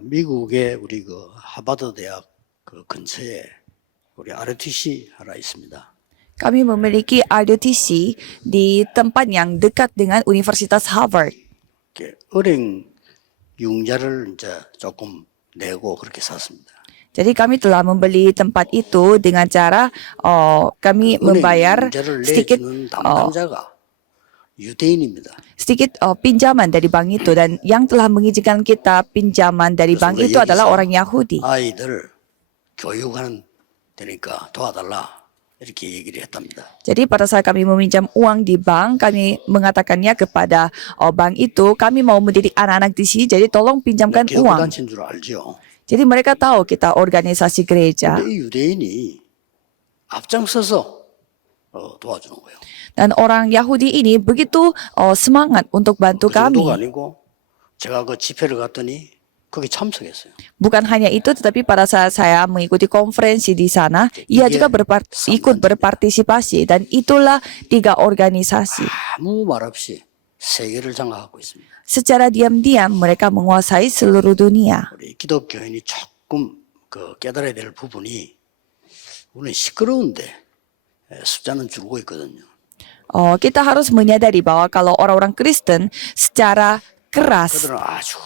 미국의 우리 그 하버드 대학 그 근처에 우리 ROTC 하나 있습니다. Kami memiliki ROTC di tempat yang dekat dengan Universitas Harvard. 이렇게 은행 융자를 이제 조금 내고 그렇게 샀습니다. Jadi kami telah membeli tempat itu dengan cara kami membayar 융자를 sedikit 내주는 담당자가 유대인입니다. pinjaman dari bank itu, dan yang telah mengizinkan kita pinjaman dari bank itu adalah orang Yahudi. 아이들 교육하는 되니까 도와달라 이렇게 얘기를 했답니다. Jadi pada saat kami meminjam uang di bank, kami mengatakannya kepada bank itu, kami mau mendidik anak-anak di sini, jadi tolong pinjamkan uang. 기독교단체인 줄 알죠. Jadi mereka tahu kita organisasi gereja. 근데 이 유대인이 앞장서서 도와주는 거예요. Dan orang Yahudi ini begitu semangat untuk bantu 그 정도가 kami. 아니고 제가 그 집회를 갔더니 거기 참석했어요. Bukan hanya itu, tetapi pada saat saya mengikuti konferensi di sana, ia juga ikut berpartisipasi, dan itulah 3 organisasi. 아무 말 없이 세계를 장악하고 있습니다. Secara diam-diam mereka menguasai seluruh dunia. 우리 기독교인이 조금 그 깨달아야 될 부분이 우리는 시끄러운데 숫자는 줄고 있거든요. Kita harus menyadari bahwa kalau orang-orang Kristen secara keras 그들은 아주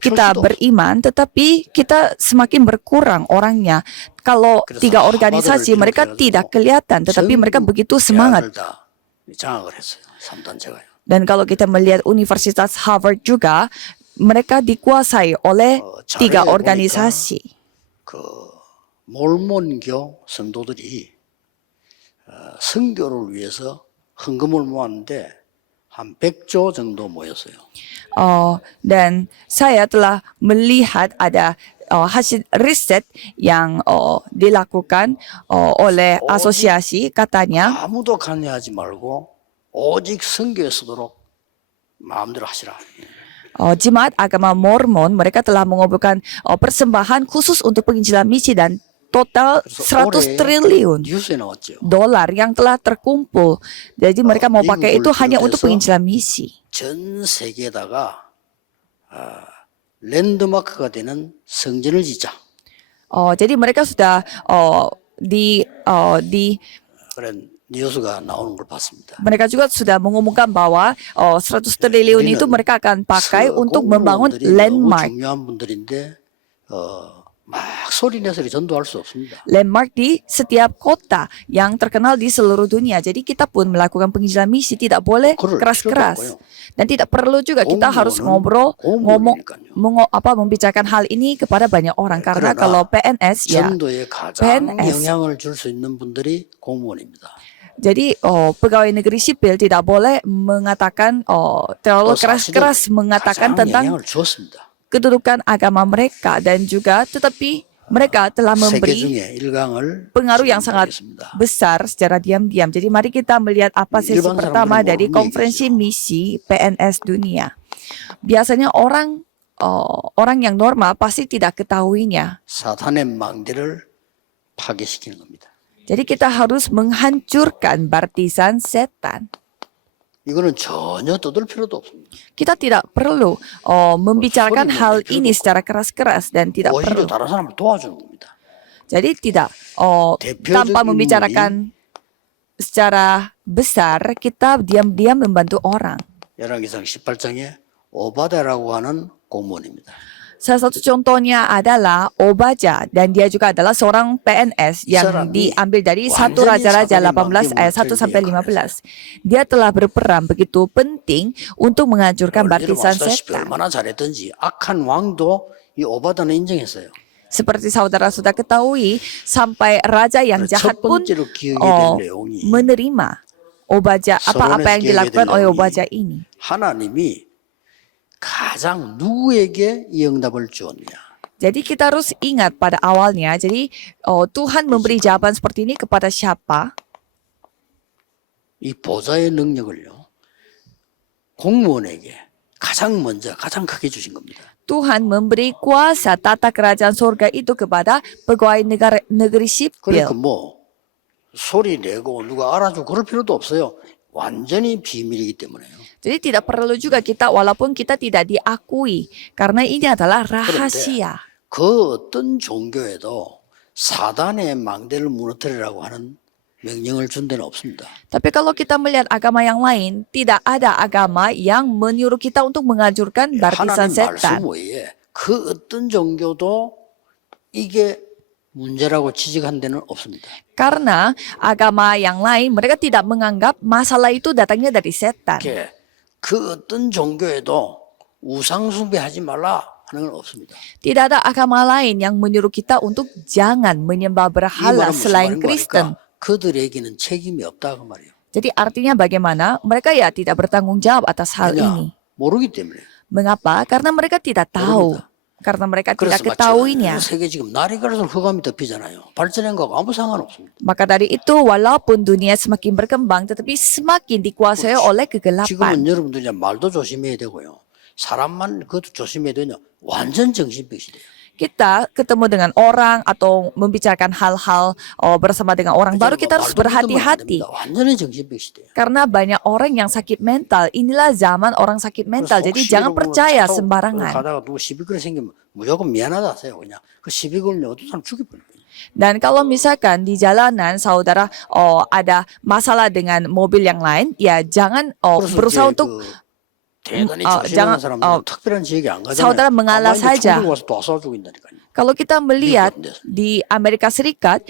kita 표시도 beriman, tetapi kita semakin berkurang orangnya. Kalau 3 organisasi mereka tidak kelihatan, tetapi mereka begitu semangat. 다 장악을 했어요. 3단체가요. Dan kalau kita melihat Universitas Harvard juga, mereka dikuasai oleh 3 organisasi. 그 몰몬교 성도들이 선교를 위해서 헌금을 모았는데 한 100조 정도 모였어요. Dan saya telah melihat ada hasil riset yang dilakukan oleh asosiasi, katanya 아무도 관여하지 말고 오직 선교에 쓰도록 마음대로 하시라. Jemaat agama Mormon mereka telah mengumpulkan persembahan khusus untuk penginjilan misi, dan total 100 triliun 뉴스에 나왔죠. dolar yang telah terkumpul. Jadi mereka mau pakai itu hanya untuk penginjilan misi. 전 세계에다가 랜드마크가 되는 성전을 짓자. Jadi mereka sudah di 그런 뉴스가 나오는 걸 봤습니다. mereka juga sudah mengumumkan bahwa 100 triliun itu mereka akan pakai untuk membangun 공무원들이 너무 landmark. 중요한 분들인데 막 소리내서 전도할 수 없습니다. Landmark di setiap kota yang terkenal di seluruh dunia. Jadi kita pun melakukan penginjilan misi tidak boleh keras-keras. Dan tidak perlu juga kita harus membicarakan hal ini kepada banyak orang. Karena kalau PNS ya, 전도에 가장 PNS. 영향을 줄 수 있는 분들이 공무원입니다. Jadi pegawai negeri sipil tidak boleh mengatakan terlalu keras-keras mengatakan 가장 tentang 영향을 주었습니다. kedudukan agama mereka, dan juga tetapi mereka telah 세계 memberi 중에 1강을 pengaruh yang sangat besar secara diam-diam. Jadi mari kita melihat apa sesi pertama dari konferensi misi PNS dunia. Biasanya orang yang normal pasti tidak ketahuinya. 사탄의 망대를 파괴시키는 겁니다. Jadi kita harus menghancurkan baptisan setan. 이거는 전혀 떠들 필요도 없습니다. Kita tidak perlu membicarakan hal ini secara keras-keras, dan tidak 오히려 perlu. 다른 사람을 도와주는 겁니다. Jadi tidak tanpa membicarakan secara besar, kita diam-diam membantu orang. 열왕기상 18장에 오바다라고 하는 공무원입니다. Salah satu contohnya adalah Obadya, dan dia juga adalah seorang PNS yang diambil dari 1 Raja-Raja 18 ayat 1 sampai 15. Dia telah berperan begitu penting untuk menghancurkan baptisan setan. 얼마나 잘했던지 악한 왕도 이 오바다는 인정했어요. Seperti saudara sudah ketahui, sampai raja yang jahat 첫 pun 번째로 기억해야 될 내용이 menerima Obadya, apa yang dilakukan oleh Obadya ini. 하나님이 가장 누구에게 이 응답을 주었냐. Jadi kita harus ingat pada awalnya, jadi Tuhan memberi jawaban seperti ini kepada siapa? 이 보좌의 능력을요, 공무원에게 가장 먼저 가장 크게 주신 겁니다. Tuhan memberi kuasa tata kerajaan surga itu kepada pegawai negeri sipil. 그러니까 뭐 소리 내고 누가 알아주고 그럴 필요도 없어요. 완전히 비밀이기 때문에요. Jadi tidak perlu juga kita walaupun kita tidak diakui karena ini adalah rahasia. 그 어떤 종교에도 사단의 망대를 무너뜨리라고 하는 명령을 준 데는 없습니다. Tapi kalau kita melihat agama yang lain, tidak ada agama yang menyuruh kita untuk menghancurkan barisan 하나님 setan. 말씀 외에 그 어떤 종교도 이게 문제라고 지적한 데는 없습니다. Karena agama yang lain mereka tidak menganggap masalah itu datangnya dari setan. 이렇게 그 어떤 종교에도 우상 숭배하지 말라 하는 건 없습니다. Tidak ada agama lain yang menyuruh kita untuk jangan menyembah 이 berhala 말은 무슨 selain 말인 Kristen. 거니까 그들에게는 책임이 없다 그 말이에요. Jadi artinya bagaimana? Mereka ya tidak bertanggung jawab atas hal 왜냐? ini. 모르기 때문에. Mengapa? Karena mereka tidak tahu. Karena mereka tidak 그래서 ketahuinya. 세계 지금 날이 갈수록 흑암이 덮이잖아요. 발전한 거하고 아무 상관없습니다. Maka dari itu walaupun dunia semakin berkembang tetapi semakin dikuasai oleh kegelapan. 지금은 여러분들 이제 말도 조심해야 되고요. 사람만 그것도 조심해야 되냐. 완전 정신병 시대예요. Kita ketemu dengan orang atau membicarakan hal-hal bersama dengan orang baru kita harus 말도 믿으면 안 berhati-hati. 됩니다. 완전히 정신병 시대예요. Karena banyak orang yang sakit mental. Inilah zaman orang sakit mental. Jadi jangan percaya sembarangan. 가다가 누구 시비 걸이 생기면 무조건 미안하다 하세요. 그냥 그 시비 걸면 어떤 사람 죽여버려요. Dan kalau misalkan di jalanan saudara ada masalah dengan mobil yang lain, ya jangan 그래서 berusaha 이제 untuk 대단히 jangan, 조심하는 사람들은 특별한 지역에 안 가잖아요. 사우다라 mengalah 가만히 saja. 총들 와서 또 쏴 죽인다니까요. kalau kita melihat Di Indonesia. di Amerika Serikat,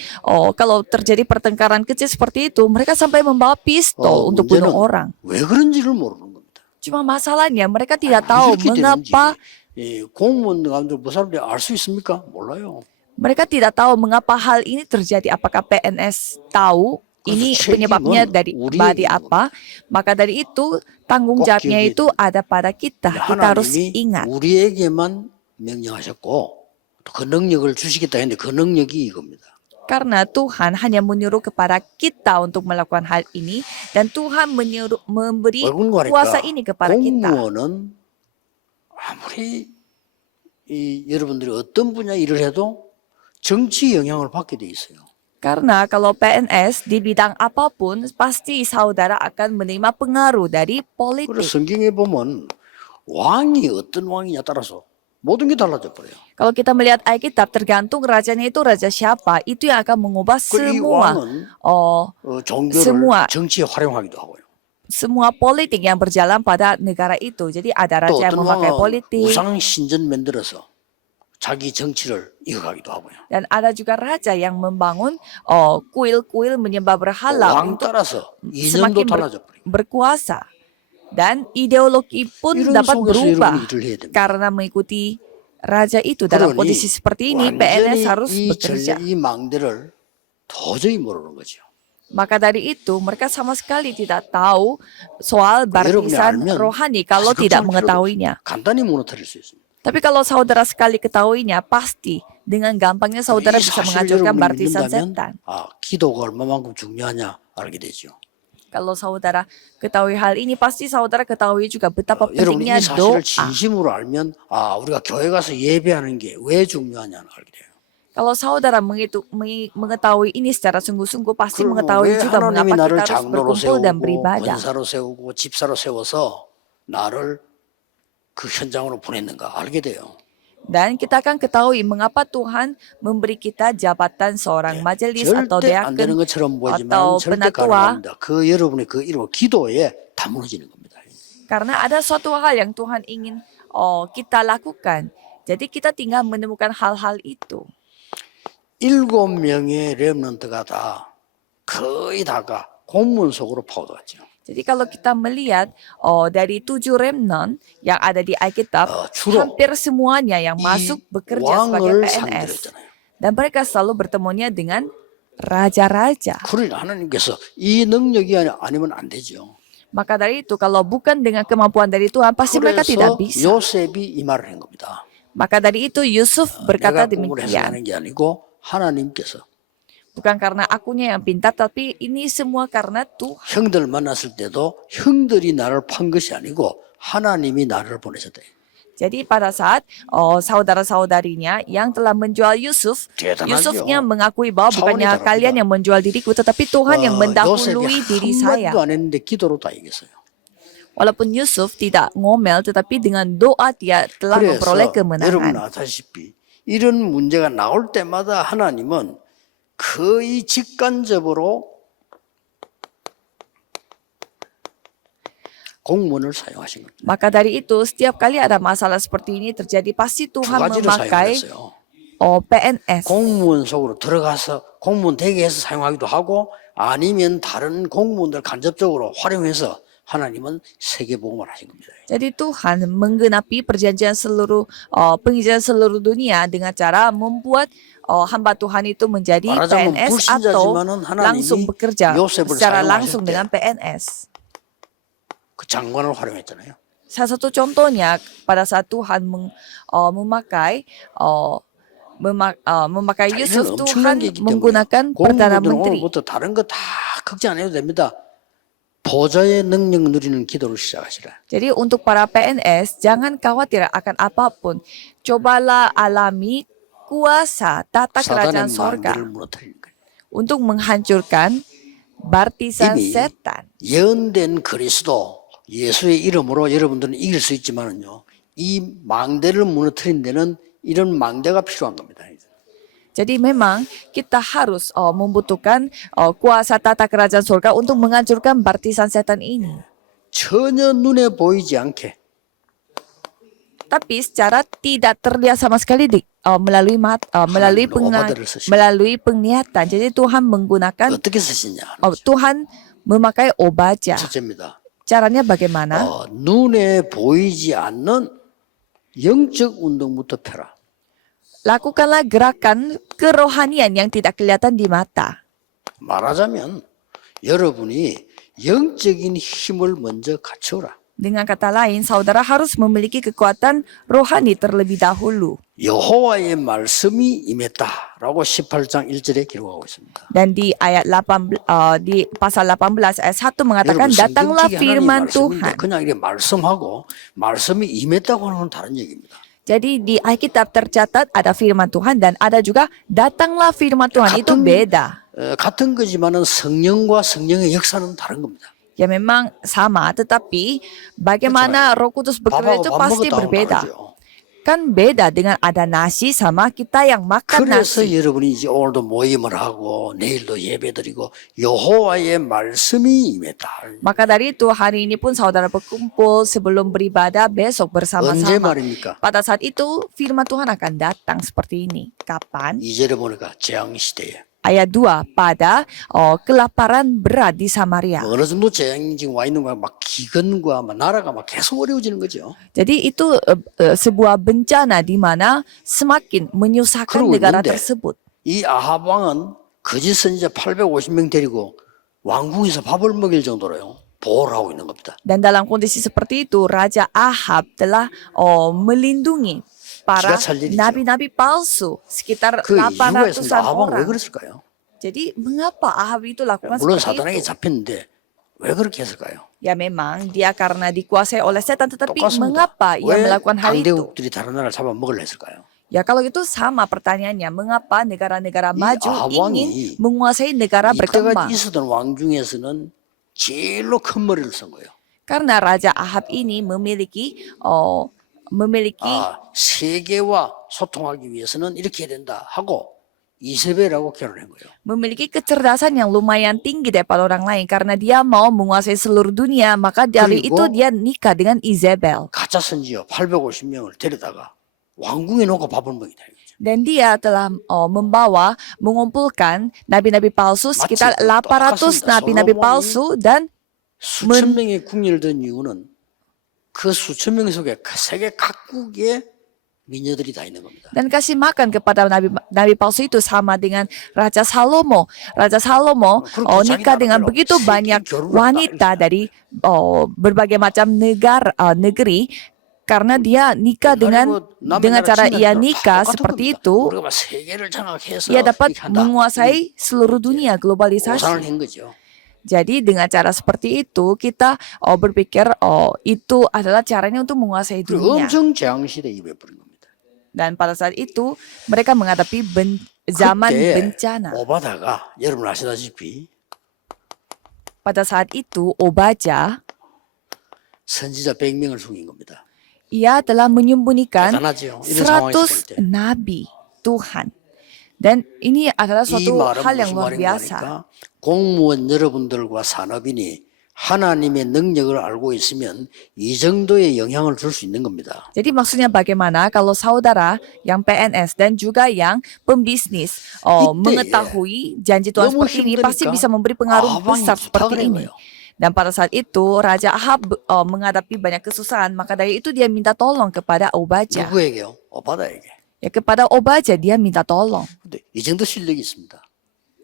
kalau terjadi pertengkaran kecil seperti itu, mereka sampai membawa pistol untuk bunuh 문제는 orang. 왜 그런지를 모르는 겁니다. Cuma masalahnya mereka tidak tahu 이렇게 mengapa 되는지 공무원 가운데 뭐 사람들이 알 수 있습니까? 몰라요. mereka tidak tahu mengapa hal ini terjadi. Apakah PNS tahu ini 그래서 penyebabnya 책임은 dari 우리에게 apa? Maka dari itu tanggung 꼭 jawabnya 기억해야 itu ada pada kita. Kita harus 하나님이 ingat. 우리에게만 명령하셨고 또 그 능력을 주시겠다 했는데 그 능력이 이겁니다. Karena Tuhan hanya menyuruh kepada kita untuk melakukan hal ini dan Tuhan memberi 왜 kuasa 그런가 ini kepada kita. 공무원은 아무리 여러분들이 어떤 분야 일을 해도 정치 영향을 받게 돼 있어요. Karena kalau PNS di bidang apapun pasti saudara akan menerima pengaruh dari 그래서 politik. 성경에 보면 왕이 어떤 왕이냐 따라서 모든 게 달라져 버려요. Kalau kita melihat Alkitab tergantung rajanya itu raja siapa, itu yang akan mengubah 그 이 semua 왕은 종교를 semua 정치에 활용하기도 하고요. semua politik yang berjalan pada negara itu. Jadi ada 또 raja yang 어떤 memakai 왕은 politik 우상 신전 만들어서 자기 정치를 이어가기도 하고요. dan ada juga raja yang membangun kuil-kuil menyembah berhala 왕 untuk 따라서 이념도 semakin 달라져 버려요. berkuasa. Dan ideologi pun 이런 dapat 속에서 berubah 여러분이 일을 해야 됩니다. karena mengikuti raja itu. Dalam 그러니 kondisi seperti ini PNS harus 완전히 bekerja. 이 망대를 도저히 모르는 거죠. Maka dari itu mereka sama sekali tidak tahu soal barisan 알면 rohani kalau 사실 tidak 걱정할 필요도 mengetahuinya. 없어요. 간단히 무너뜨릴 수 있습니다. Tapi kalau saudara sekali ketahuinya, pasti dengan gampangnya saudara 이 bisa 사실을 menghancurkan 여러분이 barisan 믿는다면 setan. 기도가 얼마만큼 중요하냐 알게 되죠. Kalau saudara ketahui hal ini, pasti saudara ketahui juga betapa 여러분이 이 pentingnya doa. 사실을 진심으로 알면 우리가 교회 가서 예배하는 게 왜 중요하냐는 알게 돼요. Kalau saudara mengetahui ini secara sungguh-sungguh, pasti 그럼 mengetahui 왜 juga 하나님이 mengapa 나를 kita harus 장로로 berkumpul dan 세우고 beribadah. 권사로 세우고 집사로 세워서 나를 그 현장으로 보냈는가 알게 돼요. Dan kita akan ketahui mengapa Tuhan memberi kita jabatan seorang majelis atau 절대 안 되는 deacon 것처럼 보이지만 atau 절대 penatua. 가능합니다. 그 여러분의 그 이름 기도에 다 무너지는 겁니다. Karena ada suatu hal yang Tuhan ingin kita lakukan. Jadi kita tinggal menemukan hal-hal itu. 7명의 렘넌트가 다 거의 다가 공문 속으로 파고들었죠. Jadi kalau kita melihat dari 7 remnant yang ada di Alkitab, 주로 hampir semuanya yang 이 masuk bekerja sebagai 왕을 PNS. 상대로 했잖아요. Dan mereka selalu bertemunya dengan raja-raja. 그러니 하나님께서 이 능력이 아니면 안 되죠. Maka dari itu kalau bukan dengan kemampuan dari Tuhan, pasti mereka tidak 그래서 bisa. 요셉이 이 말을 한 겁니다. Maka dari itu Yusuf berkata 내가 꿈을 해서 demikian. 하는 게 아니고 하나님께서 Bukan karena akunya yang pintar, tapi ini semua karena Tuhan. 형들 만났을 때도 형들이 나를 판 것이 아니고 하나님이 나를 보내셨다. Jadi pada saat saudara-saudarinya yang telah menjual Yusuf, 대단하죠. Yusufnya mengakui bahwa 차원이 bukannya 다릅니다. kalian yang menjual diriku, tetapi Tuhan yang mendahului 요셉이 diri saya. 한마디도 안 했는데 기도로 다 이겼어요. Walaupun Yusuf tidak ngomel, tetapi dengan doa dia telah 그래서 memperoleh 여러분 kemenangan. 아다시피 이런 문제가 나올 때마다 하나님은 거의 직간접으로 공문을 사용하신 겁니다. Maka dari itu, setiap kali ada masalah seperti ini terjadi, pasti 두 Tuhan 가지로 memakai 사용했어요. PNS. 공무원 속으로 들어가서 공무원 되게 해서 사용하기도 하고 아니면 다른 공무원들 간접적으로 활용해서 하나님은 세계복음을 하신 겁니다. Jadi Tuhan menggenapi perjanjian seluruh pengizinan seluruh dunia dengan cara membuat hamba Tuhan itu menjadi 말하자면 PNS atau 불신자지만은 langsung 하나님이 bekerja 요셉을 secara 사용하실 langsung 때 dengan PNS. 그 장관을 활용했잖아요. Salah satu contohnya pada saat Tuhan memakai 자, Yusuf, 이런 Tuhan 엄청난 게 있기 때문에 menggunakan Perdana 공무원들은 Menteri. 오늘부터 다른 거 다 걱정 안 해도 됩니다. 보좌의 능력 누리는 기도를 시작하시라. Jadi untuk para PNS, jangan khawatir akan apapun. Cobalah alami kuasa tata kerajaan 사단의 sorga 만대를 무너뜨리는 거예요. untuk menghancurkan baptisan 이미 setan. 예언된 그리스도 예수의 이름으로 여러분들은 이길 수 있지만은요, 이 망대를 무너뜨린 데는 이런 망대가 필요한 겁니다. Jadi memang kita harus membutuhkan kuasa tata kerajaan surga untuk menghancurkan baptisan setan ini. 전혀 눈에 보이지 않게 Tapi secara tidak terlihat sama sekali melalui penglihatan. Jadi Tuhan menggunakan 어떻게 쓰시냐? Tuhan memakai obaja. 첫째입니다. Caranya bagaimana? 눈에 보이지 않는 영적 운동부터 펴라. Lakukanlah gerakan kerohanian yang tidak kelihatan di mata. 말하자면 여러분이 영적인 힘을 먼저 갖추어라. Dengan kata lain, saudara harus memiliki kekuatan rohani terlebih dahulu. 여호와의 말씀이 임했다라고 18장 1절에 기록하고 있습니다. Dan di ayat 8 di pasal 18 ayat 1 mengatakan datanglah firman Tuhan. 그냥 이렇게 말씀하고 말씀이 임했다고 하는 건 다른 얘기입니다. Jadi di Alkitab tercatat ada firman Tuhan dan ada juga datanglah firman Tuhan, itu beda. 같은 거지만은 성령과 성령의 역사는 다른 겁니다. Ya memang sama, tetapi bagaimana Roh Kudus bekerja itu pasti berbeda. Kan beda dengan ada nasi sama kita yang makan 그래서 nasi. 여러분이 이제 오늘도 모임을 하고 내일도 예배드리고 여호와의 말씀이 임했다. Maka dari itu hari ini pun saudara berkumpul sebelum beribadah besok 언제 bersama-sama. 말입니까? Pada saat itu firman Tuhan akan datang seperti ini. Kapan? 2절에 보니까 재앙 시대에 Ayat 2, pada kelaparan berat di Samaria. 어느 정도 재앙이 지금 와 있는 거야. 막 기근과 막 나라가 막 계속 어려워지는 거죠. Jadi itu sebuah bencana di mana semakin menyusahkan 그러고 negara 있는데 tersebut. 이 아합 왕은 거짓 선지자 850명 데리고 왕궁에서 밥을 먹일 정도로요. 보호를 하고 있는 겁니다. Dan dalam kondisi seperti itu, Raja Ahab telah melindungi para 기가 찰 일이죠. nabi-nabi palsu sekitar 그 이유가 있습니다. 800-an 아합 왕은 왜 orang. 그랬을까요? Jadi mengapa Ahab itu lakukan 물론 seperti 사단에게 itu? 잡혔는데 왜 그렇게 했을까요? Ya memang dia karena dikuasai oleh setan, tetapi 똑같습니다. mengapa ia 왜 melakukan hal itu? 강대국들이 다른 나라를 잡아먹으려 했을까요? Ya kalau itu sama pertanyaannya, mengapa negara-negara maju 아합 ingin 왕이 menguasai negara berkembang? 이때까지 있었던 왕 중에서는 제일로 큰 머리를 쓴 거예요. Karena Raja Ahab ini memiliki 세계와 소통하기 위해서는 이렇게 해야 된다 하고 이세벨하고 결혼한 거예요. memiliki kecerdasan yang lumayan tinggi daripada orang lain karena dia mau menguasai seluruh dunia, maka dari 그리고 itu dia nikah dengan Isabel. 가짜 선지여 850명을 데려다가 왕궁에 놓고 밥을 먹이다 이거죠. Dan dia telah mengumpulkan nabi-nabi palsu sekitar 800 nabi-nabi palsu dan 수천 명의 궁녀를 든 이유는 그 수천 명 속에 세계 각국의 미녀들이 다 있는 겁니다. dan kasih makan kepada nabi palsu itu sama dengan Raja Salomo. Raja Salomo nikah dengan begitu banyak wanita dari berbagai macam negeri karena dia nikah dengan cara ia nikah seperti itu, 우리가 막 세계를 장악해서 ia dapat 이렇게 한다. menguasai seluruh dunia, globalisasi. 오산을 한 거죠. Jadi dengan cara seperti itu kita berpikir itu adalah caranya untuk menguasai 그리고 dunia. 엄청 재앙시대에 입어버린 겁니다. Dan pada saat itu mereka menghadapi zaman 그때 bencana. 오바다가 여러분 아시다시피 Pada saat itu Obaja 선지자 100명을 숨긴 겁니다. ia telah menyembunyikan 대단하죠. 이런 상황에서 볼 100 때. nabi Tuhan. Dan ini adalah 이 suatu 말은 hal yang 무슨 luar 말인가 biasa. 하니까 공무원 여러분들과 산업인이 하나님의 능력을 알고 있으면 이 정도의 영향을 줄 수 있는 겁니다. Jadi maksudnya bagaimana kalau saudara yang PNS dan juga yang pembisnis mengetahui janji Tuhan 너무 seperti ini pasti 힘드니까 bisa memberi pengaruh 아방이 besar 부탁을 seperti 한 ini. 거예요. Dan pada saat itu Raja Ahab menghadapi banyak kesusahan, maka dari itu dia minta tolong kepada Obaja. 누구에게요? 오바다에게. Ya kepada Obaja dia minta tolong. 근데 이 정도 실력이 있습니다.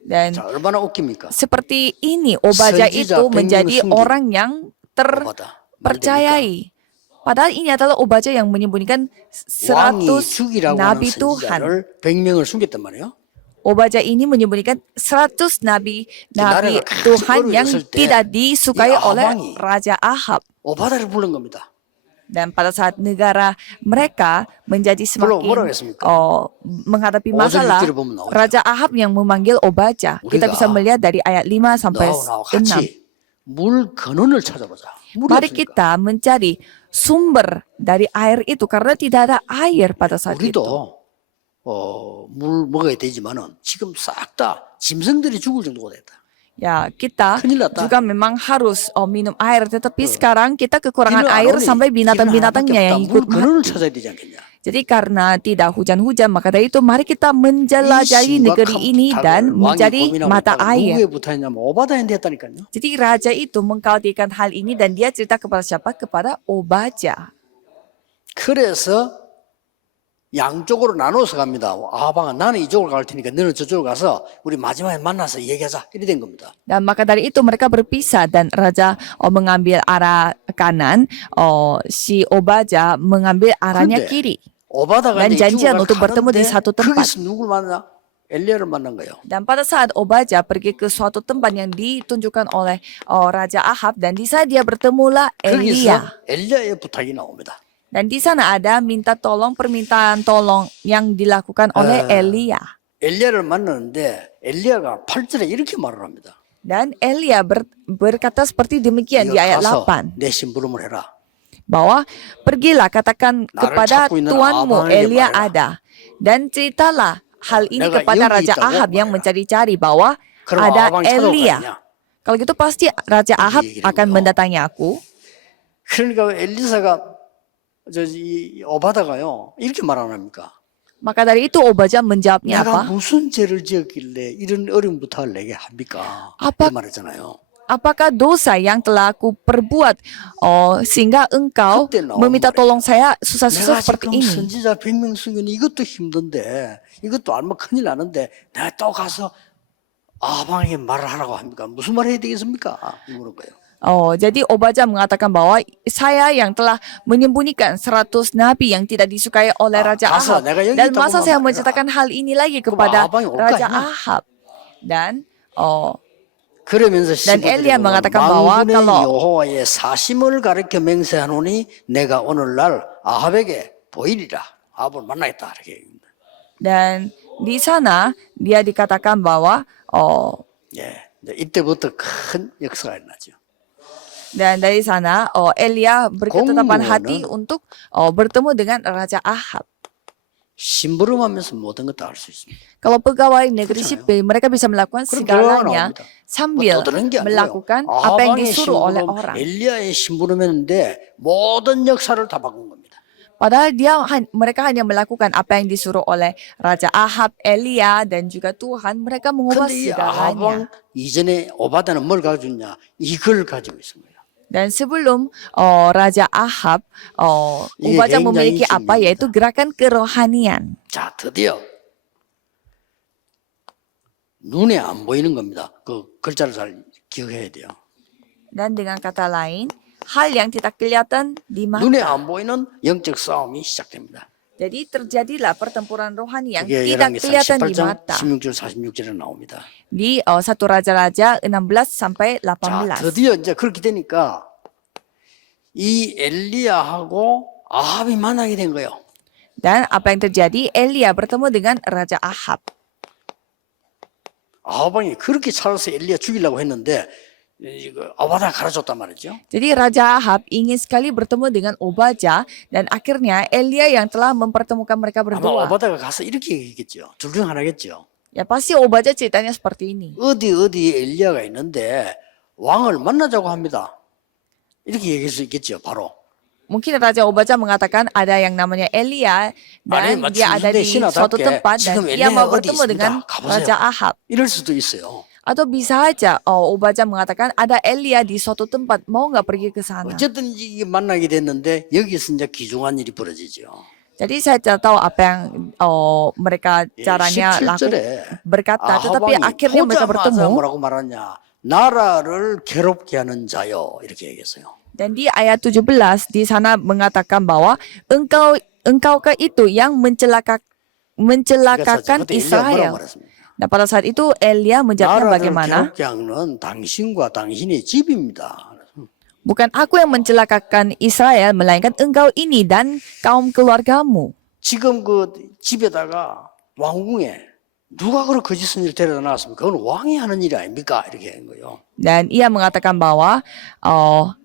Dan 자, 얼마나 웃깁니까? seperti ini Obaja 선지자 itu 100명 menjadi 숨긴 orang yang 오바다. 말이 됩니까? terpercayai. Padahal ini adalah Obaja yang menyembunyikan 왕이 100 죽이라고 하는 nabi Tuhan. 선지자를 100명을 숨겼단 말이에요. Obaja ini menyembunyikan 100 nabi 나라가 Tuhan yang 어려웠을 때 tidak disukai 이 oleh 아방이 Raja Ahab. 오바다를 부른 겁니다. Dan pada saat negara mereka menjadi 뭐라고 semakin 했습니까? menghadapi 5절 masalah, 6절에 보면 나오죠. Raja Ahab yang memanggil Obaja. Kita 우리가 bisa melihat dari ayat 5 sampai 너하고 6. 같이 물 근원을 찾아보자. 물이 Mari 없으니까. kita mencari sumber dari air itu karena tidak ada air pada saat itu. 우리도 물 먹어야 되지만은 지금 싹 다 짐승들이 죽을 정도가 됐다. Ya, kita 큰일 났다. juga memang harus minum air, tetapi sekarang kita kekurangan 비는 안 air 오니 sampai 길은 binatang-binatangnya 하나밖에 yang 없다. ikut 물 근원을 mati. 찾아야 되지 않겠냐. Jadi karena tidak hujan-hujan, maka dari itu mari kita menjelajahi negeri ini dan mencari mata air. 누구에 붙어있냐면 오바다한테 했다니까요. Jadi raja itu mengkhawatirkan hal ini dan dia cerita kepada siapa? Kepada Obaja. 그래서 양쪽으로 나눠서 갑니다. 아방아 나는 이쪽으로 갈 테니까 너는 저쪽으로 가서 우리 마지막에 만나서 얘기하자. 이래 된 겁니다. Dan maka dari itu mereka berpisah dan raja mengambil arah kanan, si Obaja mengambil arahnya 근데 kiri. 오바다가 Dan 이제 janjian 이쪽으로 untuk bertemu di 가는데 satu tempat. 거기서 누굴 만나? 엘리야를 만난 거예요. Dan pada saat Obaja pergi ke suatu tempat yang ditunjukkan oleh Raja Ahab dan di sana dia bertemulah Elia. 거기서 엘리야의 부탁이 나옵니다. Dan di sana ada permintaan tolong yang dilakukan oleh Elia. 엘리야를 만나는데 엘리야가 8절에 이렇게 말을 합니다. Dan Elia berkata seperti demikian di ayat 가서 8. 내 심부름을 해라. Bahwa pergilah katakan kepada 찾고 있는 tuanmu 아방에게 Elia 말해라. ada. Dan ceritalah hal ini 내가 kepada 여기 Raja 있다고 Ahab yang 말해라. mencari-cari bahwa 그럼 ada 아방이 찾아올 거 Elia. 아니냐. Kalau gitu pasti Raja Ahab 얘기를 akan 해요. mendatangi aku. 그러니까 엘리사가 이 오바다가요 이렇게 말 안 합니까? Maka dari itu Obaja menjawabnya 내가 apa? 무슨 죄를 지었길래 이런 어려운 부탁을 내게 합니까? apa- 이렇게 말했잖아요. Apakah dosa yang telah aku perbuat sehingga engkau 그때 나온 meminta 말이에요. tolong saya 내가 susah-susah seperti 지금 ini? 선지자 100명 숨기는 이것도 힘든데 이것도 알면 큰일 나는데 내가 또 가서 아방에게 말을 하라고 합니까? 무슨 말 해야 되겠습니까? 이러는 거예요. Jadi Obaja mengatakan bahwa saya yang telah menyembunyikan 100 nabi yang tidak disukai oleh Raja masa Ahab. 내가 여기 Dan 있다고 masa saya 말해라. menceritakan hal ini lagi kepada 아방이 올까 Raja 했나? Ahab. Dan 그러면서 엘리야 시부들이 mengatakan bahwa 만군의 kalau 여호와의 사심을 가르쳐 맹세하노니 내가 오늘날 아합에게 보이리라. 아합을 만나겠다 이렇게 얘기합니다. dan di sana dia dikatakan bahwa 예, 이때부터 큰 역사가 일어나죠. dan dari sana Elia berketetapan 공무원은 hati untuk bertemu dengan Raja Ahab. 심부름하면서 모든 것 다 할 수 있습니다. Kalau pegawai negeri 그렇잖아요. sipil mereka bisa melakukan 그럼 결과가 segalanya 나옵니다. sambil 떠드는 게 아니고요. melakukan apa yang disuruh oleh 심부름, orang. 엘리야의 심부름했는데 모든 역사를 다 바꾼 겁니다. Padahal mereka hanya melakukan apa yang disuruh oleh Raja Ahab, Elia dan juga Tuhan. Mereka mengubah 근데 이 segalanya. 아합왕 이전에 오바다는 뭘 가지고 있냐? 이걸 가지고 있습니다. Dan sebelum Raja Ahab, 이게 Obaja 굉장히 memiliki apa 중요합니다. yaitu gerakan kerohanian. 자, 드디어 눈에 안 보이는 겁니다. 그 글자를 잘 기억해야 돼요. Dan dengan kata lain, hal yang tidak kelihatan di 눈에 mata. 안 보이는 영적 싸움이 시작됩니다. Jadi terjadilah pertempuran rohani yang 그게 tidak 열왕기상 kelihatan di 18장 mata. 16절 46절에 나옵니다. Di 1 Raja-Raja 16 sampai 자, 18. 드디어 이제 그렇게 되니까 이 엘리야하고 아합이 만나게 된 거예요. Dan apa yang terjadi? Elia bertemu dengan Raja Ahab. 아합 왕이 그렇게 살아서 엘리야 죽이려고 했는데 이거 아바다 갈아줬단 말이죠. Jadi Raja Ahab ingin sekali bertemu dengan Obadja dan akhirnya Elia yang telah mempertemukan mereka 아마 berdua. 아바다가 가서 이렇게 얘기했겠죠. 둘 중 하나겠죠. Ya pasti Obadja ceritanya seperti ini. 어디 엘리야가 있는데 왕을 만나자고 합니다. 이렇게 얘기할 수 있겠죠. 바로. Mungkin Raja Obadja mengatakan ada yang namanya Elia dan 아니, dia ada di 신하답게 suatu tempat dan 지금 ia 엘리야가 mau 어디 bertemu dengan 있습니다. 가보세요. Raja Ahab. 이럴 수도 있어요. Atau bisa aja Obadja mengatakan ada Elia di suatu tempat, mau nggak pergi ke sana? 어쨌든 이게 만나게 됐는데 여기서 이제 기중한 일이 벌어지죠. Jadi saya tidak tahu apa yang mereka 예, caranya 17절에 berkata, tetapi 아합왕이 akhirnya mereka 보자마자 bertemu. 뭐라고 말하냐? 나라를 괴롭게 하는 자요. 이렇게 얘기했어요. Dan di ayat 17 di sana mengatakan bahwa engkaukah itu yang mencelakakan 그때 엘리야가 뭐라고 Israel. 말했습니까? Nah pada saat itu Elia menjawabnya 나라를 bagaimana? 괴롭게 하는 당신과 당신의 집입니다. Bukan aku yang mencelakakan Israel, melainkan engkau ini dan kaum keluargamu. 지금 그 집에다가 왕궁에 누가 그런 거짓 일을 데려다 놨습니까? 그건 왕이 하는 일이 아닙니까? 이렇게 한 거예요. Dan ia mengatakan bahwa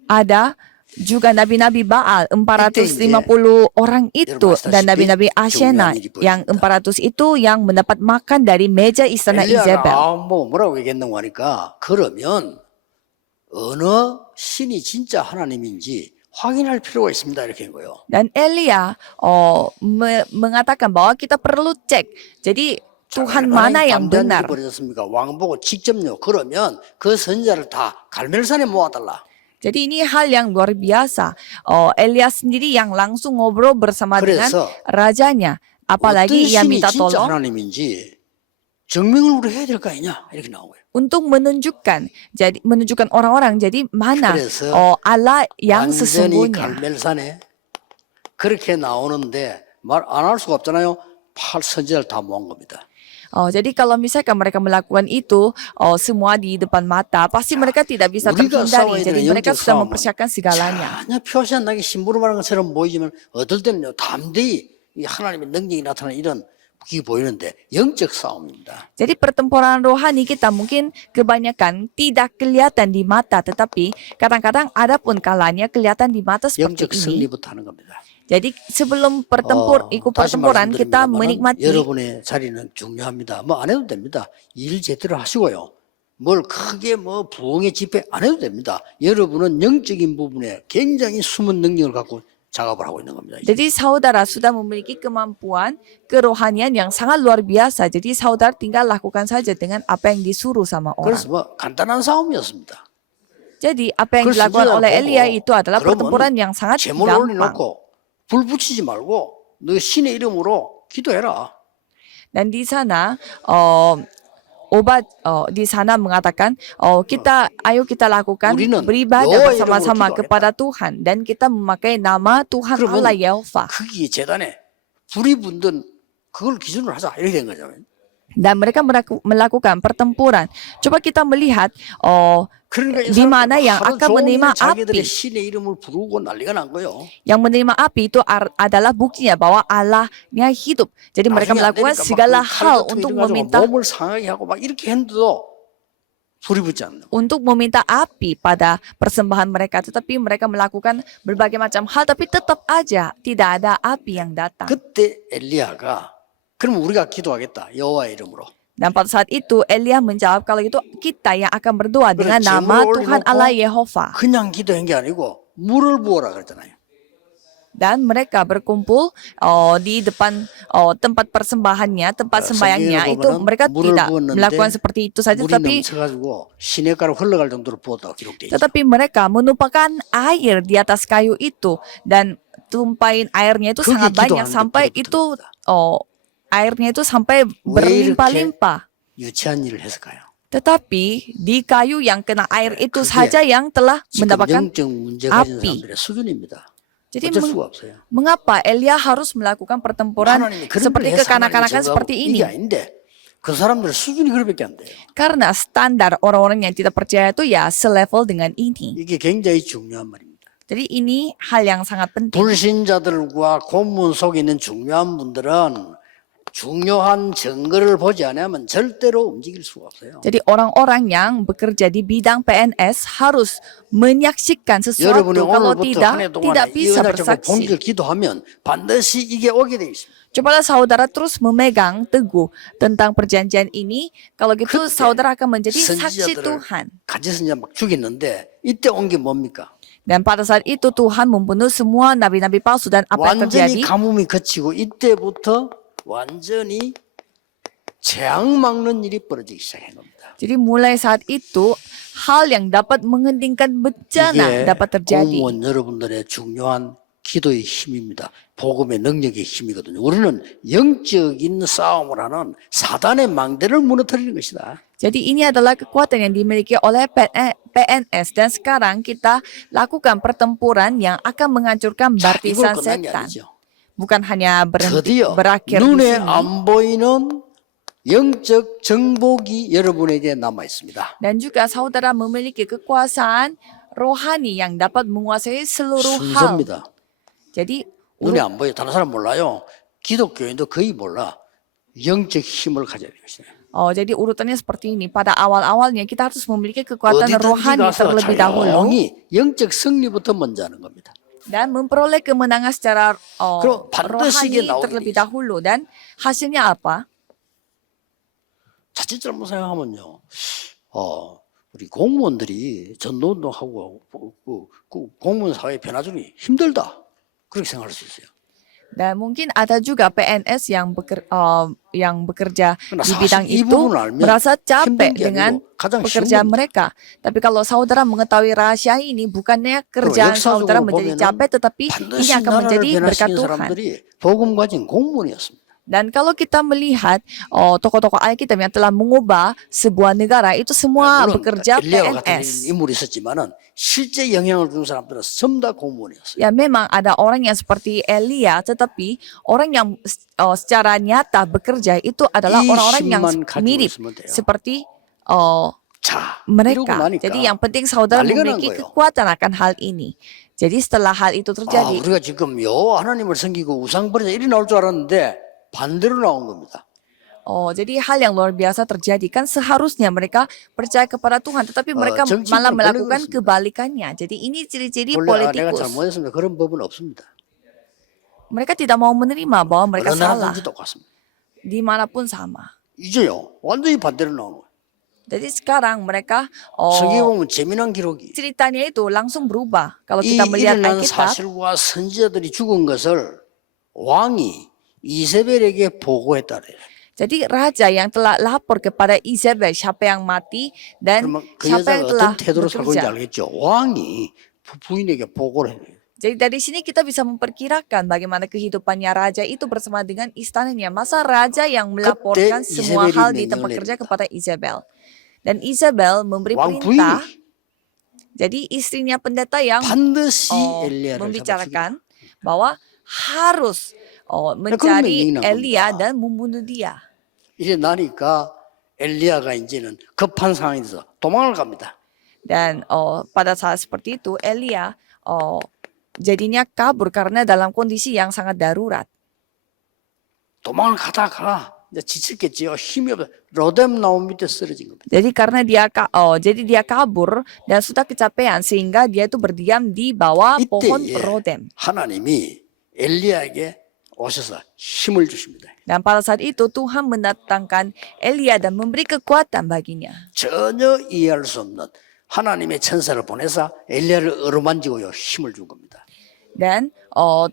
ada juga nabi-nabi Baal 450 orang itu dan nabi-nabi Ashena yang 400 itu yang mendapat makan dari meja istana 엘리야가 Izebel. 뭐라고 얘기했는고 하니까 그러면 어느 신이 진짜 하나님인지 확인할 필요가 있습니다. 이렇게 한 거예요. Dan Elia mengatakan bahwa kita perlu cek. Jadi Tuhan mana yang benar. 버렸습니까? 왕 보고 직접요. 그러면 그 선자를 다 갈멜산에 모아달라. Jadi ini hal yang luar biasa. Elia sendiri yang langsung ngobrol bersama dengan rajanya. Apalagi ia minta 진짜 tolong 하나님인지 증명을 우리 해야 될 거 아니냐 이렇게 나온 거예요. untuk menunjukkan orang-orang jadi mana Allah yang 완전히 sesungguhnya. 갈멜산에 그렇게 나오는데 말 안 할 수가 없잖아요. 선지자를 다 모은 겁니다. Jadi kalau misalkan mereka melakukan itu semua di depan mata, pasti mereka tidak bisa terhindari. Jadi mereka sudah mempersiapkan segalanya. 전혀 표시 안 나게 심부름하는 것처럼 보이지만 어떨 때는요 담대히 이 하나님의 능력이 나타나는 이런 게 보이는데 영적 싸움입니다. Jadi pertempuran rohani kita mungkin kebanyakan tidak kelihatan di mata, tetapi kadang-kadang ada pun kalanya kelihatan di mata seperti 영적 ini. 승리부터 하는 겁니다. Jadi sebelum ikut 다시 pertempuran kita 말씀드립니다만 menikmati. 여러분의 자리는 중요합니다. 뭐 안 해도 됩니다. 일 제대로 하시고요. 뭘 크게 뭐 부흥의 집회 안 해도 됩니다. 여러분은 영적인 부분에 굉장히 숨은 능력을 갖고 작업을 하고 있는 겁니다. Jadi saudara sudah memiliki kemampuan kerohanian yang sangat luar biasa. Jadi saudara tinggal lakukan saja dengan apa yang disuruh sama orang. 그래서 뭐 간단한 싸움이었습니다. Jadi apa yang dilakukan oleh Elia itu adalah pertempuran yang sangat 제물 gampang. 올려놓고 불 붙이지 말고 너 신의 이름으로 기도해라. Dan di sana di sana mengatakan ayo kita lakukan beribadah bersama-sama kepada Tuhan dan kita memakai nama Tuhan Allah Yehova. 거기 제단에 불이 붙는 그걸 기준으로 하자 이렇게 된 거죠. Dan mereka melakukan pertempuran. Coba kita melihat di mana yang akan menerima api. 신의 이름을 부르고 난리가 난 거예요. Yang menerima api itu adalah buktinya bahwa Allahnya hidup. Jadi mereka melakukan segala hal untuk meminta 몸을 상하게 하고 막 이렇게 했는데도 불이 붙지 않는. untuk meminta api pada persembahan mereka, tetapi mereka melakukan berbagai macam hal, tapi tetap aja tidak ada api yang datang. 그때 엘리야가 그럼 우리가 기도하겠다 여호와의 이름으로. Dan pada saat itu Elia menjawab kalau itu kita yang akan berdoa dengan nama Tuhan Allah Yehova. 그냥 기도한 게 아니고 물을 부어라 그랬잖아요. Dan mereka berkumpul di depan tempat persembahannya, tempat sembahyangnya itu mereka tidak melakukan seperti itu saja, tetapi mereka menumpahkan air di atas kayu itu dan tumpahin airnya itu sangat banyak sampai itu airnya itu sampai berlimpah-limpah. 유치한 일을 했을까요? Tetapi di kayu yang kena air itu saja yang telah mendapatkan 영적 문제 가진 api. 사람들의 수준입니다. Jadi 어쩔 수가 없어요. mengapa Elia harus melakukan pertempuran 하나님이 그런 seperti 걸 해서 하나님이 kekanak-kanakan 저거하고 seperti 이게 ini? 아닌데 그 사람들 수준이 그렇게밖에 안 돼요. Karena standar orang-orang yang tidak percaya itu ya selevel dengan ini. 이게 굉장히 중요한 말입니다. Jadi ini hal yang sangat penting. 불신자들과 고문 속에 있는 중요한 분들은 중요한 증거를 보지 않으면 절대로 움직일 수가 없어요. Jadi orang-orang yang bekerja di bidang PNS harus menyaksikan sesuatu. 여러분이 Kalau 오늘부터 tidak, 한 해 tidak 동안에 이 bisa 은혜 잡고 bersaksi. 본기를 기도하면 반드시 이게 오게 돼 있습니다. Cobalah saudara terus memegang teguh tentang perjanjian ini. Kalau gitu 그때 saudara akan menjadi saksi 선지자들을 Tuhan. 가지 선지자 막 죽였는데 이때 온 게 뭡니까? Dan pada saat itu Tuhan membunuh semua nabi-nabi palsu dan apa yang terjadi? 완전히 가뭄이 그치고 이때부터 완전히 재앙 막는 일이 벌어지기 시작한 겁니다. Jadi mulai saat itu hal yang dapat menghentikan bencana 이게 dapat terjadi. 공무원 여러분들의 중요한 기도의 힘입니다. 복음의 능력의 힘이거든요. 우리는 영적인 싸움을 하는 사단의 망대를 무너뜨리는 것이다. Jadi ini adalah kekuatan yang dimiliki oleh PNS dan sekarang kita lakukan pertempuran yang akan menghancurkan 자, 이걸 barisan 끝난 게 setan. 아니죠. Bukan hanya berhenti 드디어 berakhir di 눈에 sini. 안 보이는 영적 정복이 여러분에게 남아 있습니다. Dan juga saudara memiliki kekuasaan rohani yang dapat menguasai seluruh hal. 순서입니다. Jadi 눈에 안 보여. 다른 사람 몰라요. 기독교인도 거의 몰라. 영적 힘을 가져야 되는 것이에요. jadi urutannya seperti ini. Pada awal-awalnya kita harus memiliki kekuatan 어디든지 rohani 가서 terlebih dahulu 조용히 영적 승리부터 먼저 하는 겁니다. dan memperoleh kemenangan secara 그럼 반드시 이게 rohani 나오게 terlebih 돼 있어요. dahulu dan hasilnya apa? 자칫 잘못 생각하면요. 우리 공무원들이 전도운동하고 그 공무원 사회 변화 중이 힘들다. 그렇게 생각할 수 있어요. Dan mungkin ada juga PNS yang bekerja 그러나 di bidang 사실 이 itu 부분을 알면 merasa 힘든 capek 게 dengan 아니고 가장 쉬운 pekerjaan 겁니다. mereka. Tapi kalau saudara mengetahui rahasia ini, bukannya kerjaan saudara 역사적으로 menjadi 보면은 capek, tetapi ini 반드시 akan 나라를 menjadi berkat 변화시킨 Tuhan. 사람들이 복음 가진 공무원이었습니다. Dan kalau kita melihat tokoh-tokoh Alkitab yang telah mengubah sebuah negara, itu semua 물론 bekerja 엘리야와 같은 PNS. 인물이 있었지만은 실제 영향을 준 사람들은 전부 다 공무원이었어요. Ya memang ada orang yang seperti Elia, tetapi orang yang secara nyata bekerja itu adalah 이 orang-orang yang 힘만 가지고 mirip 있으면 돼요. seperti 자, 이러고 mereka. 나니까 Jadi yang penting saudara 난리가 난 memiliki 거예요. kekuatan akan hal ini. Jadi setelah hal itu terjadi, 우리가 지금 하나님을 섬기고 우상 버리자 이리 나올 줄 알았는데 반대로 나온 겁니다. jadi hal yang luar biasa terjadi kan seharusnya mereka percaya kepada Tuhan, tetapi mereka 정치인은 malah 원래 melakukan 그렇습니다. kebalikannya. Jadi ini ciri-ciri 원래 내가 politikus. 잘못했습니다. 그런 법은 없습니다. Mereka tidak mau menerima bahwa mereka 어느 salah. 나라든지 똑같습니다. Dimanapun sama. 이제요 완전히 반대로 나오는 거예요. Jadi sekarang mereka 성경에 보면 재미난 기록이 ceritanya itu langsung berubah. Kalau 이 kita melihat 일어난 Alkitab, 사실과 선지자들이 죽은 것을 왕이 이세벨에게 보고했다래요. jadi raja yang telah lapor kepada Izebel siapa yang mati dan 그러면 그 siapa yang 여자가 telah 어떤 태도로 살고 있는지 bekerja. 알겠죠. 왕이 부인에게 보고를 해요. Jadi dari sini kita bisa memperkirakan bagaimana kehidupannya raja itu bersama dengan istananya. Masa raja yang melaporkan semua Izebel이 hal di tempat 명령을 kerja 내립니다. kepada Izebel. Dan Izebel memberi 왕 perintah. 부인이 Jadi istrinya pendeta yang 반드시 엘리야를 잡아 죽이라. membicarakan bahwa harus 그러면 mencari 얘기는 Elia 겁니다. dan membunuh dia. 이래 나니까 엘리야가 이제는 급한 상황이 돼서 도망을 갑니다. Dan pada saat seperti itu Elia jadinya kabur karena dalam kondisi yang sangat darurat. 도망을 가다가 이제 지쳤겠지요. 힘이 없어. 로뎀 나무 밑에 쓰러진 겁니다. Jadi karena dia kabur dan sudah kecapean sehingga dia itu berdiam di bawah pohon 이때에 rodem. 하나님이 엘리야에게 오셔서 힘을 주십니다. Dan pada saat itu Tuhan mendatangkan Elia dan memberi kekuatan baginya. 전혀 이해할 수 없는 하나님의 천사를 보내서 엘리야를 어루만지고요 힘을 준 겁니다. Dan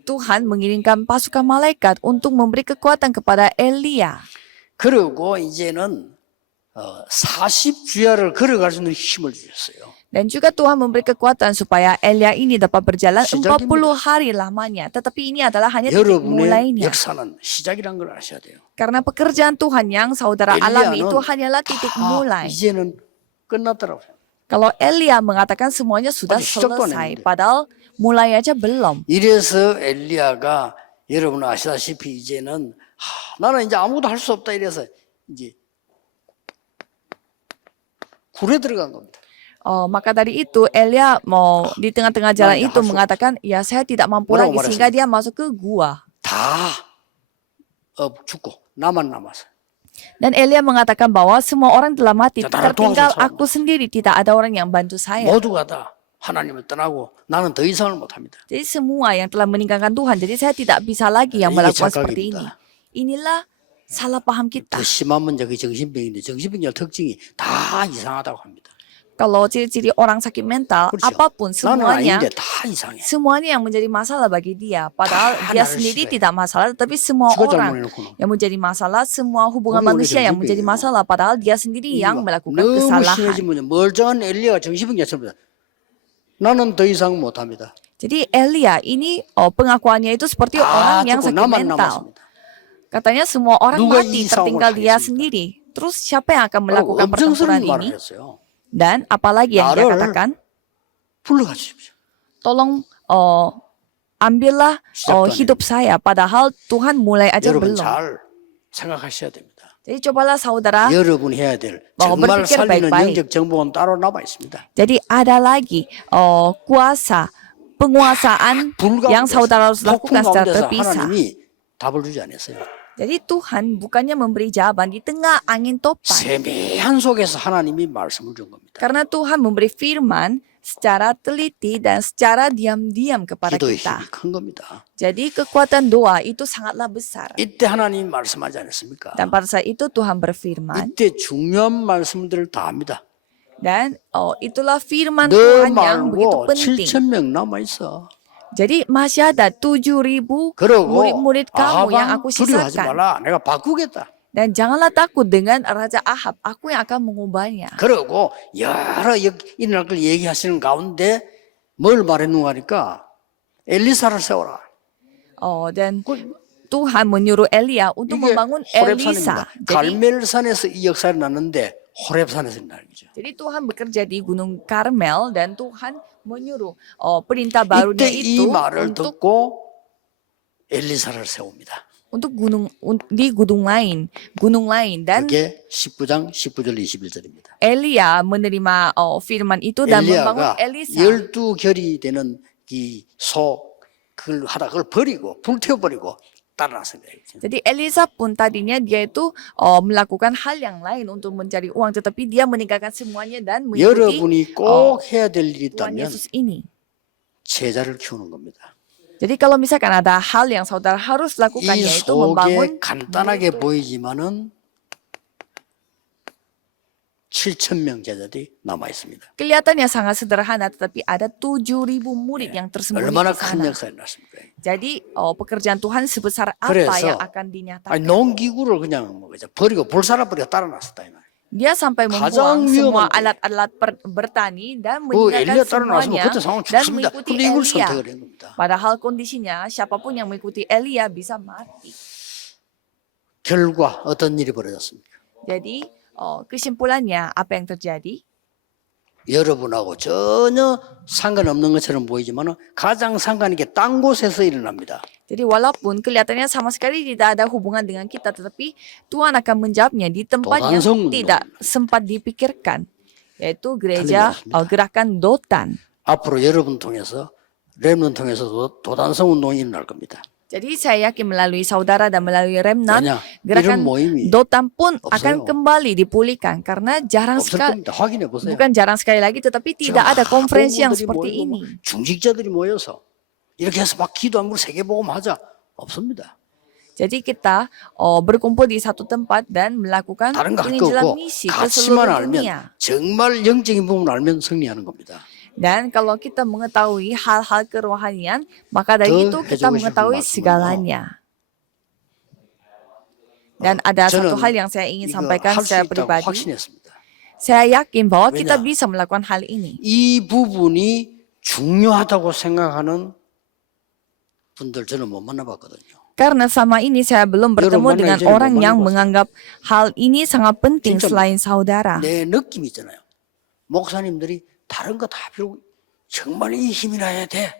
Tuhan mengirimkan pasukan malaikat untuk memberi kekuatan kepada Elia. 그리고 이제는 40주야를 걸어갈 수 있는 힘을 주셨어요. Dan juga Tuhan memberi kekuatan supaya Elia ini dapat berjalan 40 시작입니다. hari lamanya. Tetapi ini adalah hanya titik 여러분의 mulainya. 역사는 시작이란 걸 아셔야 돼요. Karena pekerjaan Tuhan yang saudara alami itu hanyalah titik 다 mulai. 이제는 끝났더라고요. Kalau Elia mengatakan semuanya sudah 아직 시작도 안 selesai, 했는데. padahal mulai aja belum. 이래서 엘리야가 여러분 아시다시피 이제는 나는 이제 아무것도 할 수 없다 이래서 이제 굴에 들어간 겁니다. Maka dari itu Elia mau di tengah-tengah jalan Nah, itu harus- mengatakan, ya saya tidak mampu Orang lagi, sehingga dia masuk ke gua. 다 죽고 나만 남아서. Dan Elia mengatakan bahwa semua orang telah mati, Jangan tertinggal doang, aku sendiri, tidak ada orang yang bantu saya. 모두가 다 하나님을 떠나고 나는 더 이상을 못합니다. Jadi semua yang telah meninggalkan Tuhan, jadi saya tidak bisa lagi yang Ini melakukan 착각입니다. seperti ini. Inilah salah paham kita. 더 심한 문제가 정신병인데 정신병의 특징이 다 이상하다고 합니다. Kalau ciri-ciri orang sakit mental, 그렇죠. apapun 나는 semuanya, 아닌데 다 이상해. semuanya yang menjadi masalah bagi dia. Padahal 다 dia 나를 sendiri 싫어해. tidak masalah, tetapi semua 지가 orang 잘못해놓고는. yang menjadi masalah, semua hubungan 그게 원래 manusia yang menjadi 정신병이에요. masalah. Padahal dia sendiri yang melakukan 너무 kesalahan. 심해지면 멀쩡한 엘리야가 정신병자처럼 나는 더 이상 못합니다. Jadi Elia ini pengakuannya itu seperti 다 orang yang 죽고 sakit 나만 mental. 남았습니다. Katanya semua orang 누가 mati, 이 tertinggal 싸움을 dia 하겠습니까? sendiri. Terus siapa yang akan melakukan 엄정스러운 pertempuran 말을 ini? 했어요. Dan apalagi yang dia 나를 katakan, 불러가 주십시오. tolong ambillah 시작도 안 hidup saya. Padahal Tuhan mulai aja 여러분 belum. 잘 생각하셔야 됩니다. Jadi cobalah saudara. 여러분 해야 될 mau 정말 berpikir 살리는 baik-baik. 영적 정보는 따로 남아 있습니다. Jadi ada lagi kuasa penguasaan 불 yang 가운데서, saudara harus 폭풍 lakukan secara 가운데서 terpisah. 하나님이 답을 주지 않았어요. Jadi Tuhan bukannya memberi jawaban di tengah angin topan. 세미한 속에서 하나님이 말씀을 준 겁니다. Karena Tuhan memberi firman secara teliti dan secara diam-diam kepada 기도의 kita. 힘이 큰 겁니다. Jadi kekuatan doa itu sangatlah besar. 이때 하나님이 말씀하지 않았습니까? Dan pada saat itu Tuhan berfirman. 이때 중요한 말씀들을 다 합니다. Dan itulah firman 너 Tuhan yang begitu 말고 penting. 7,000명 남아 있어. Jadi masih ada 7.000 그러고 murid-murid kamu yang aku 두려워하지 sisakan. 말라. 내가 바꾸겠다. Dan janganlah takut dengan Raja Ahab. Aku yang akan mengubahnya. 그러고 여러 일어날 걸 얘기하시는 가운데 뭘 말했는가 하니까 엘리사를 세워라. Dan Tuhan menyuruh Elia untuk 이게 membangun 호렙산입니다. Elisa. 갈멜산에서 이 역사를 났는데 호렙산에서 일어나는 거죠. Jadi Tuhan bekerja di Gunung Karmel dan Tuhan menyuruh perintah barunya 이때 이 itu 말을 untuk 듣고 엘리사를 세웁니다. di gunung lain dan 그게 19장 19절 21절입니다. Elia menerima firman itu dan membangun 엘리야가 Elisa. 12결이 되는 이 그걸 하다 그걸 버리고 불태워버리고 따라나서 그래요. Jadi Elisa pun tadinya dia itu melakukan hal yang lain untuk mencari uang, tetapi dia meninggalkan semuanya dan mengikuti 여러분이 꼭 해야 될 일이 Tuhan 있다면 Yesus ini. 제자를 키우는 겁니다. Jadi kalau misalkan ada hal yang saudara harus lakukan 이 yaitu membangun 속에 간단하게 보이지만은 7,000명 제자들이 남아 있습니다. kelihatannya sangat sederhana, tetapi ada 7.000 murid yang tersembunyi 얼마나 di 큰 sana. 역사가 났습니까? Jadi pekerjaan Tuhan sebesar apa 그래서 yang akan dinyatakan? 아니 농기구를 그냥 뭐 그냥 버리고 불살아버리고 따라놨었다 이 말. Dia sampai 가장 membuang semua 위험한 alat-alat bertani dan 그 meninggalkan 엘리야 따라놨으면 semuanya 그때 상황 dan 죽습니다. mengikuti 근데 이걸 Elia. 선택을 한 겁니다. Padahal kondisinya siapapun yang mengikuti Elia bisa mati. 결과 어떤 일이 벌어졌습니까? Jadi kesimpulannya apa yang terjadi? 여러분하고 전혀 상관없는 것처럼 보이지만 가장 상관 있게 딴 곳에서 일어납니다. Jadi walaupun kelihatannya sama sekali tidak ada hubungan dengan kita, tetapi Tuhan akan menjawabnya di tempat yang 도단성 tidak sempat dipikirkan, yaitu gereja 틀림없습니다. gerakan Dotan. 앞으로 여러분 통해서 렘넌 통해서도 도단성 운동이 일어날 겁니다. Jadi saya yakin melalui saudara dan melalui remnant, 왜냐? 이런 gerakan 모임이 Dotan pun 없어요. akan kembali dipulihkan karena jarang 없을 sekali, 겁니다. 확인해 보세요. bukan jarang sekali lagi, tetapi tidak ada konferensi yang seperti ini. 중직자들이 모여서 이렇게 해서 막 기도하고 세계복음 하자 없습니다. Jadi kita berkumpul di satu tempat dan melakukan 다른 거 할 거 penginjilan 없고 misi ke 가치만 seluruh 알면 dunia. 정말 영적인 부분을 알면 승리하는 겁니다. Dan kalau kita mengetahui hal-hal kerohanian, maka dari 더 itu kita 해주고 싶은 mengetahui 말씀은요. segalanya. Dan ada 저는 satu hal yang saya ingin 이거 sampaikan 할 수 secara 있다고 pribadi. 확신했습니다. Saya yakin bahwa kita 왜냐? bisa melakukan hal ini. 이 부분이 중요하다고 생각하는 분들 저는 못 만나봤거든요. Karena sama ini saya belum bertemu Yaudah, dengan mana aja, orang mana yang bahasa. menganggap hal ini sangat penting 진짜 selain saudara. 내 느낌 있잖아요. 목사님들이 다른 거 다 필요 정말 이 힘이 나야 돼.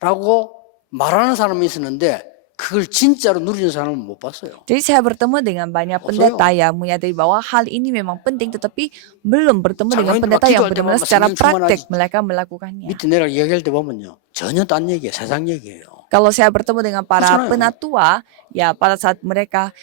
라고 말하는 사람이 있었는데 그걸 진짜로 누리는 사람은 못 봤어요. Jadi saya bertemu dengan banyak pendeta yang menyadari bahwa hal ini memang penting, tetapi belum bertemu dengan pendeta yang benar-benar secara praktek mereka melakukannya. 밑에 내가 얘기할 때 보면요. 전혀 딴 얘기예요. 세상 얘기예요. Kalau saya bertemu dengan para 그렇잖아요. penatua, ya pada saat mereka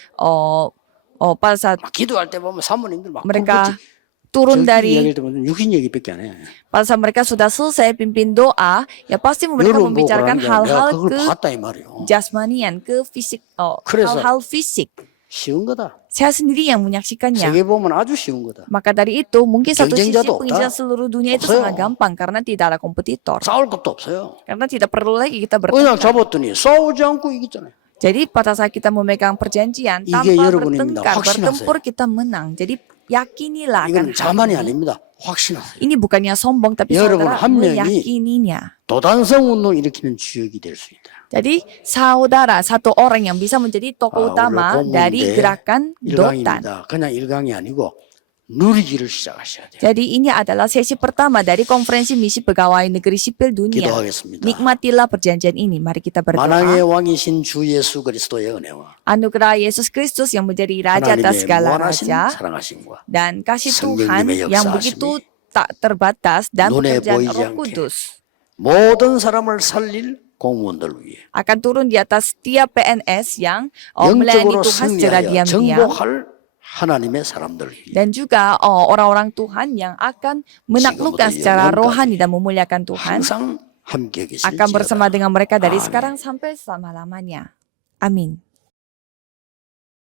pada saat 막 기도할 때 보면 사모님들 막 mereka 굴뚝지 turun 저기 dari 얘기할 때 보면 육신 얘기밖에 안 해. pada saat mereka sudah selesai pimpin doa, ya pasti mereka 여러분 보고 membicarakan 그러는 게 아니라 내가 hal-hal 그걸 ke 봤다 이 말이에요. jasmanian, ke fisik, 그래서 hal-hal fisik. 쉬운 거다. Saya sendiri yang menyaksikannya. 세계 보면 아주 쉬운 거다. Maka dari itu, mungkin satu sisi 경쟁자도 penginjilan 없다. seluruh dunia itu 없어요. sangat gampang karena tidak ada kompetitor. 싸울 것도 없어요. Karena tidak perlu lagi kita 그냥 bertengkar. 잡았더니 싸우지 않고 이겼잖아요. Jadi pada saat kita memegang perjanjian 이게 tanpa 여러분입니다. bertengkar, 확신하세요. bertempur kita menang. Jadi yakinilah akan 이건 자만이 hal ini. 아닙니다. 확신하세요. Ini bukannya sombong tapi 여러분 saudara 한 명이 meyakininya. 도단성 운동 일으키는 주역이 될 수 있다. Jadi saudara satu orang yang bisa menjadi tokoh utama 오늘 dari 고문대 gerakan Dotan. 1강입니다. 그냥 1강이 아니고 누리기를 시작하셔야 돼요. Jadi ini adalah sesi pertama dari konferensi misi pegawai negeri sipil dunia. 기도하겠습니다. Nikmatilah perjanjian ini. Mari kita 만왕의 berdoa. 왕이신 주 예수 그리스도의 은혜와 Anugerah Yesus Kristus yang menjadi Raja atas 하나님의 segala 무한하신 raja 사랑하심과 dan kasih 성령님의 Tuhan yang 역사하심이 begitu tak terbatas dan 눈에 pekerjaan 보이지 Roh 않게 Kudus 모든 사람을 살릴 공무원들 위해 akan turun di atas setiap PNS yang melayani 영적으로 Tuhan secara 승리하여 diam-diam. 정복할 하나님의 사람들 위해 Dan juga orang-orang Tuhan yang akan menaklukkan 지금부터 secara 영원까지 rohani dan memuliakan Tuhan 항상 함께 akan bersama 계실지어다. dengan mereka dari 아멘. sekarang sampai selama-lamanya. Amin.